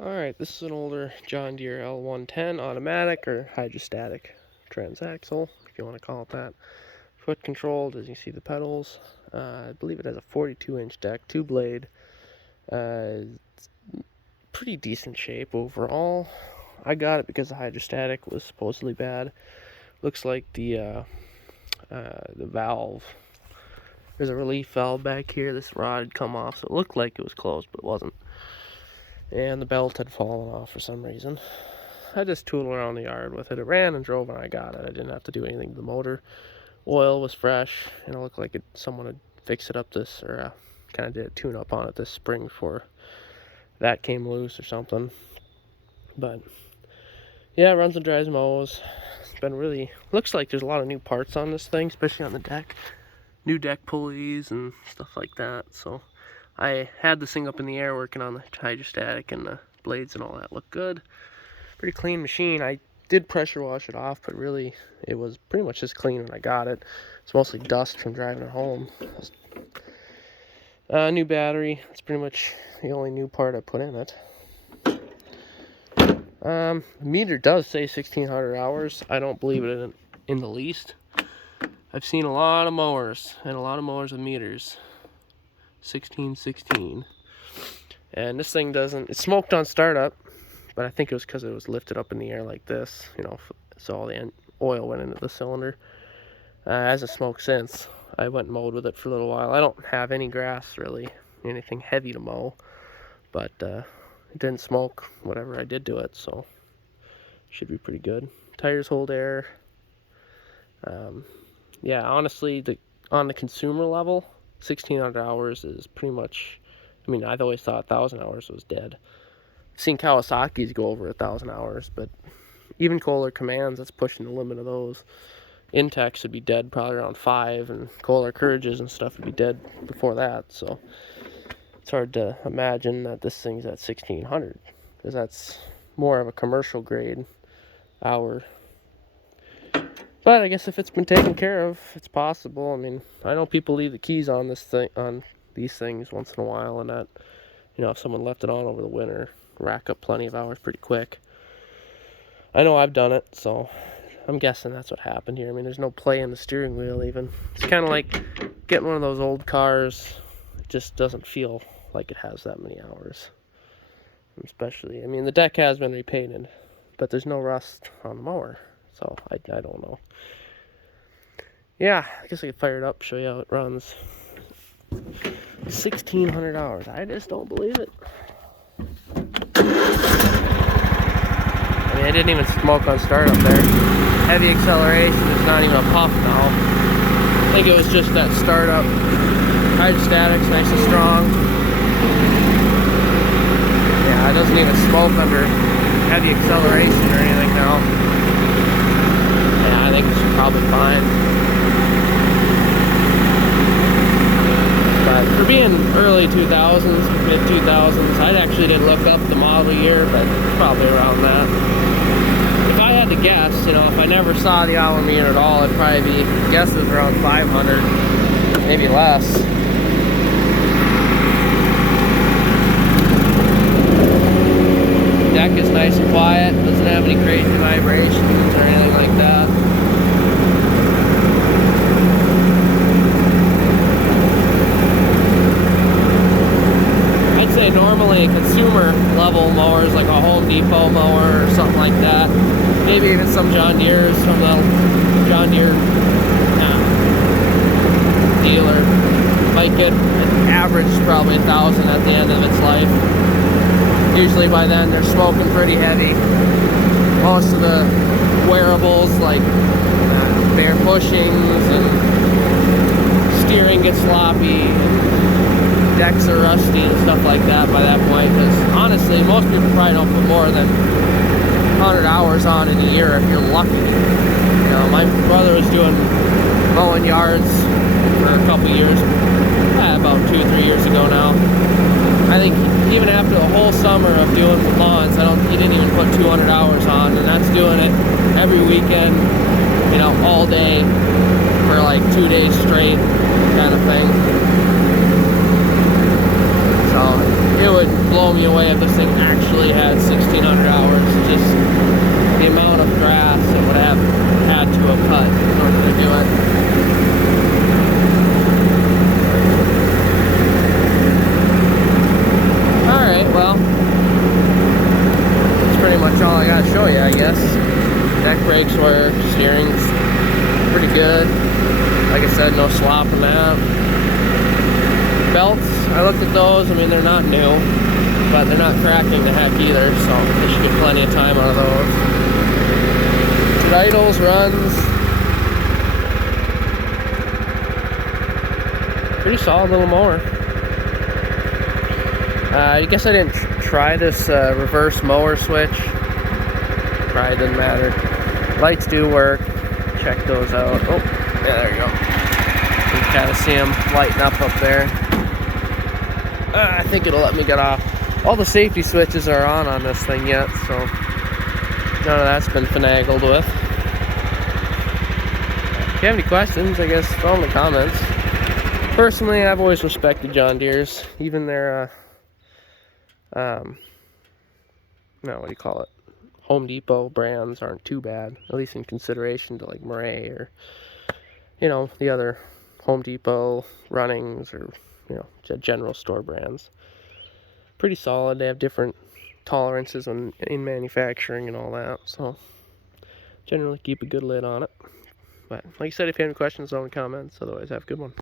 Alright, this is an older John Deere L110 automatic or hydrostatic transaxle, if you want to call it that. Foot controlled, as you see the pedals. I believe it has a 42-inch deck, 2-blade. It's pretty decent shape overall. I got it because the hydrostatic was supposedly bad. Looks like the valve, there's a relief valve back here. This rod had come off, so it looked like it was closed, but it wasn't. And the belt had fallen off for some reason. I just tootled around the yard with it. It ran and drove when I got it. I didn't have to do anything to the motor. Oil was fresh, and it looked like someone had fixed it up this, or kind of did a tune-up on it this spring before that came loose or something. But yeah, it runs and dries mows. It's been really, looks like there's a lot of new parts on this thing, especially on the deck. New deck pulleys and stuff like that. So I had this thing up in the air working on the hydrostatic, and the blades and all that look good. Pretty clean machine. I did pressure wash it off, but really it was pretty much just clean when I got it. It's mostly dust from driving it home. New battery. That's pretty much the only new part I put in it. The meter does say 1,600 hours. I don't believe it in the least. I've seen a lot of mowers, and a lot of mowers with meters. 1616, and this thing doesn't, it smoked on startup, but I think it was because it was lifted up in the air like this, you know, so all the oil went into the cylinder. Hasn't smoked since. I went and mowed with it for a little while. I don't have any grass really, anything heavy to mow, but it didn't smoke whatever I did to it, so should be pretty good. Tires hold air. Yeah, honestly, on the consumer level, 1,600 hours is pretty much, I mean, I've always thought 1,000 hours was dead. I've seen Kawasaki's go over 1,000 hours, but even Kohler commands, that's pushing the limit of those. Intex would be dead probably around 5, and Kohler Courages and stuff would be dead before that, so it's hard to imagine that this thing's at 1,600, because that's more of a commercial grade hour. But I guess if it's been taken care of, it's possible. I mean, I know people leave the keys on this thing, on these things once in a while, and that, you know, if someone left it on over the winter, rack up plenty of hours pretty quick. I know I've done it, so I'm guessing that's what happened here. I mean, there's no play in the steering wheel even. It's kind of like getting one of those old cars. It just doesn't feel like it has that many hours. Especially, I mean, the deck has been repainted, but there's no rust on the mower. So, I don't know. Yeah, I guess I could fire it up, show you how it runs. 1,600 hours. I just don't believe it. I mean, I didn't even smoke on startup there. Heavy acceleration. It's not even a puff now. I think it was just that startup. Hydrostatic's nice and strong. Yeah, it doesn't even smoke under heavy acceleration or anything now. I think it's probably fine. But for being early 2000s, mid 2000s, I actually didn't look up the model year, but it's probably around that. If I had to guess, you know, if I never saw the hour meter at all, it'd probably be guesses around 500, maybe less. Deck is nice and quiet, doesn't have any crazy vibrations or anything like that. I'd say normally consumer level mowers, like a Home Depot mower or something like that, maybe even some John Deere's from the John Deere dealer, might get an average probably 1,000 at the end of its life. Usually by then they're smoking pretty heavy. Most of the wearables like bare bushings and steering gets sloppy, decks are rusty and stuff like that by that point, because honestly most people probably don't put more than 100 hours on in a year if you're lucky. You know, my brother was doing mowing yards for a couple years, about 2 or 3 years ago now. I think even after a whole summer of doing lawns, he didn't even put 200 hours on, and that's doing it every weekend, you know, all day for like 2 days straight kind of thing. So it would blow me away if this thing actually had 1,600 hours. Just the amount of grass it would have had to have cut in order to do it. Alright, well, that's pretty much all I gotta show you, I guess. Deck brakes work, steering's pretty good. Like I said, no slop in that. Belts, I looked at those. I mean, they're not new, but they're not cracking the heck either, so you should get plenty of time out of those. It idles, runs. Pretty solid little mower. I guess I didn't try this reverse mower switch. Probably didn't matter. Lights do work. Check those out. Oh, yeah, there you go. You can kind of see them lighting up there. I think it'll let me get off. All the safety switches are on this thing yet, so none of that's been finagled with. If you have any questions, I guess throw them in the comments. Personally, I've always respected John Deere's, even their no, what do you call it? Home Depot brands aren't too bad, at least in consideration to like Murray or, you know, the other Home Depot Runnings or, you know, general store brands. Pretty solid. They have different tolerances in manufacturing and all that, so generally keep a good lid on it. But like I said, if you have any questions, throw in the comments. Otherwise, have a good one.